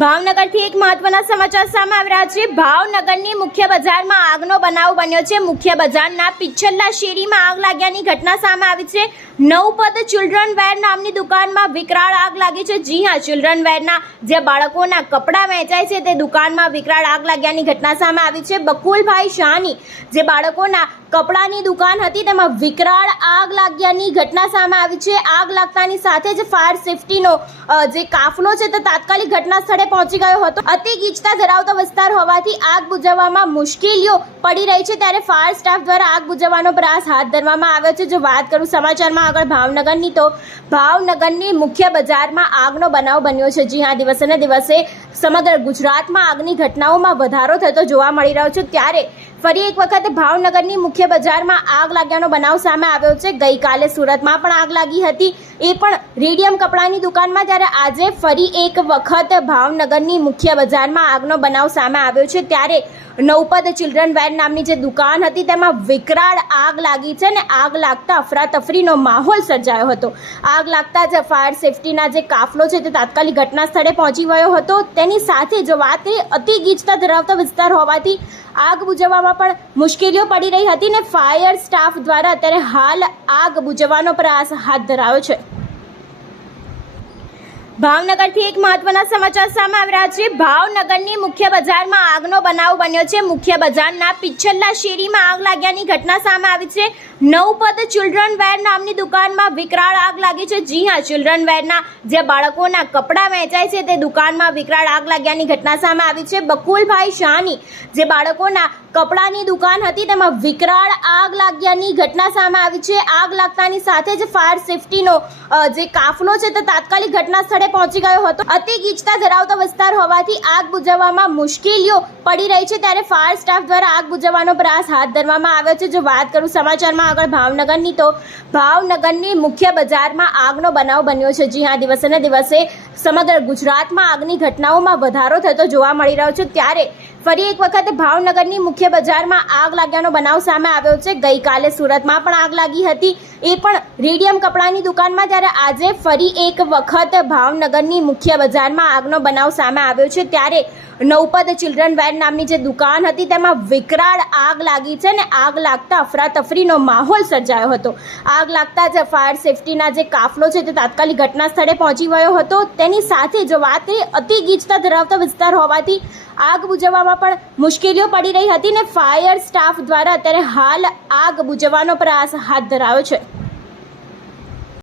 ભાવનગરથી એક મહત્વના સમાચાર સામે આવી રહ્યા છે। ભાવનગરની મુખ્ય બજારમાં આગનો બનાવ બન્યો છે। મુખ્ય બજારના પિછલા શેરીમાં આગ લાગ્યાની ઘટના સામે આવી છે। નવપદ ચિલ્ડ્રન વેર નામની દુકાનમાં વિકરાળ આગ લાગી છે। જી હા, ચિલ્ડ્રન વેરના જે બાળકોના કપડાં વેચાય છે તે દુકાનમાં વિકરાળ આગ લાગ્યાની ઘટના સામે આવી છે। બકુલભાઈ શાહની જે બાળકોના કપડાની દુકાન હતી તેમાં વિકરાળ આગ લાગ્યાની ઘટના સામે આવી છે। આગ લાગતાની સાથે જ ફાયર સેફટીનો જે કાફલો છે તે તાત્કાલિક ઘટના સ્થળે પહોંચી ગયો હતો। અતિ ગીચતા ધરાવતો વિસ્તાર હોવાથી આગ બુઝાવવામાં મુશ્કેલીઓ પડી રહી છે, ત્યારે ફાયર સ્ટાફ દ્વારા આગ બુઝાવવાનો પ્રયાસ હાથ ધરવામાં આવ્યો છે। જો વાત કરું સમાચારમાં આગળ ભાવનગરની, તો ભાવનગરની મુખ્ય બજારમાં આગનો બનાવ બન્યો છે। જી હા, દિવસે ને દિવસે સમગ્ર ગુજરાતમાં આગની ઘટનાઓમાં વધારો થતો જોવા મળી રહ્યો છે, ત્યારે ફરી એક વખત ભાવનગરની મુખ્ય બજારમાં આગ લાગ્યાનો બનાવ સામે આવ્યો છે। ગઈકાલે સુરતમાં પણ આગ લાગી હતી, એ પણ રેડિયમ કપડાની દુકાનમાં, ત્યારે આજે ફરી એક વખત ભાવનગરની મુખ્ય બજારમાં આગનો બનાવ સામે આવ્યો છે। ત્યારે નવપદ ચિલ્ડ્રન વેર નામની જે દુકાન હતી તેમાં વિકરાળ આગ લાગી છે ને આગ લાગતા અફરાતફરીનો માહોલ સર્જાયો હતો। આગ લાગતા જ ફાયર સેફટીના જે કાફલો છે તે તાત્કાલિક ઘટના સ્થળે પહોંચી ગયો હતો। તેની સાથે જો વાત કરીએ, અતિ ગીચતા ધરાવતો વિસ્તાર હોવાથી આગ બુઝાવવામાં પણ મુશ્કેલીઓ પડી રહી હતી ને ફાયર સ્ટાફ દ્વારા અત્યારે હાલ આગ બુઝાવવાનો પ્રયાસ હાથ ધરાયો છે। ભાવનગરથી એક મહત્વના સમાચાર સામે આવી રહ્યા છે। ભાવનગરની મુખ્ય બજારમાં આગનો બનાવ બન્યો છે। મુખ્ય બજારના પિછલા શેરીમાં આગ લાગ્યાની ઘટના સામે આવી છે। નવપદ ચિલ્ડ્રન વેર નામની દુકાનમાં વિકરાળ આગ લાગી છે। જી હા, ચિલ્ડ્રન વેરના જે બાળકોના કપડાં વેચાય છે તે દુકાનમાં વિકરાળ આગ લાગ્યાની ઘટના સામે આવી છે। બકુલભાઈ શાહની જે બાળકોના કપડાની દુકાન હતી તેમાં વિકરાળ આગ લાગ્યાની ઘટના સામે આવી છે। આગ લાગતાની સાથે જ ફાયર સેફટીનો જે કાફલો છે તે તાત્કાલિક ઘટના સ્થળે પહોંચી ગયો હતો। અતિ ગીચતા ધરાવતો વિસ્તાર હોવાથી આગ બુઝાવવામાં મુશ્કેલીઓ પડી રહી છે, ત્યારે ફાયર સ્ટાફ દ્વારા આગ બુઝાવવાનો પ્રયાસ હાથ ધરવામાં આવ્યો છે। જો વાત કરું સમાચારમાં આગળ ભાવનગરની, તો ભાવનગરની મુખ્ય બજારમાં આગનો બનાવ બન્યો છે। જી હા, દિવસે ને દિવસે સમગ્ર ગુજરાતમાં આગની ઘટનાઓમાં વધારો થતો જોવા મળી રહ્યો છે, ત્યારે ફરી એક વખત ભાવનગરની મુખ્ય બજારમાં આગ લાગ્યાનો બનાવ સામે આવ્યો છે। ગઈકાલે સુરતમાં પણ આગ લાગી હતી, એ પણ રેડિયમ કપડાની દુકાનમાં, ત્યારે આજે ફરી એક વખત ભાવનગરની મુખ્ય બજારમાં આગનો બનાવ સામે આવ્યો છે। ત્યારે નવપદ ચિલ્ડ્રન વેર નામની જે દુકાન હતી તેમાં વિકરાળ આગ લાગી છે ને આગ લાગતા અફરાતફરીનો માહોલ સર્જાયો હતો। આગ લાગતા જ ફાયર સેફટીના જે કાફલો છે તે તાત્કાલિક ઘટના સ્થળે પહોંચી ગયો હતો। તેની સાથે જો વાત કરીએ, અતિ ગીચતા ધરાવતો વિસ્તાર હોવાથી આગ બુઝાવવામાં પણ મુશ્કેલીઓ પડી રહી હતી ને ફાયર સ્ટાફ દ્વારા અત્યારે હાલ આગ બુઝાવવાનો પ્રયાસ હાથ ધરાયો છે।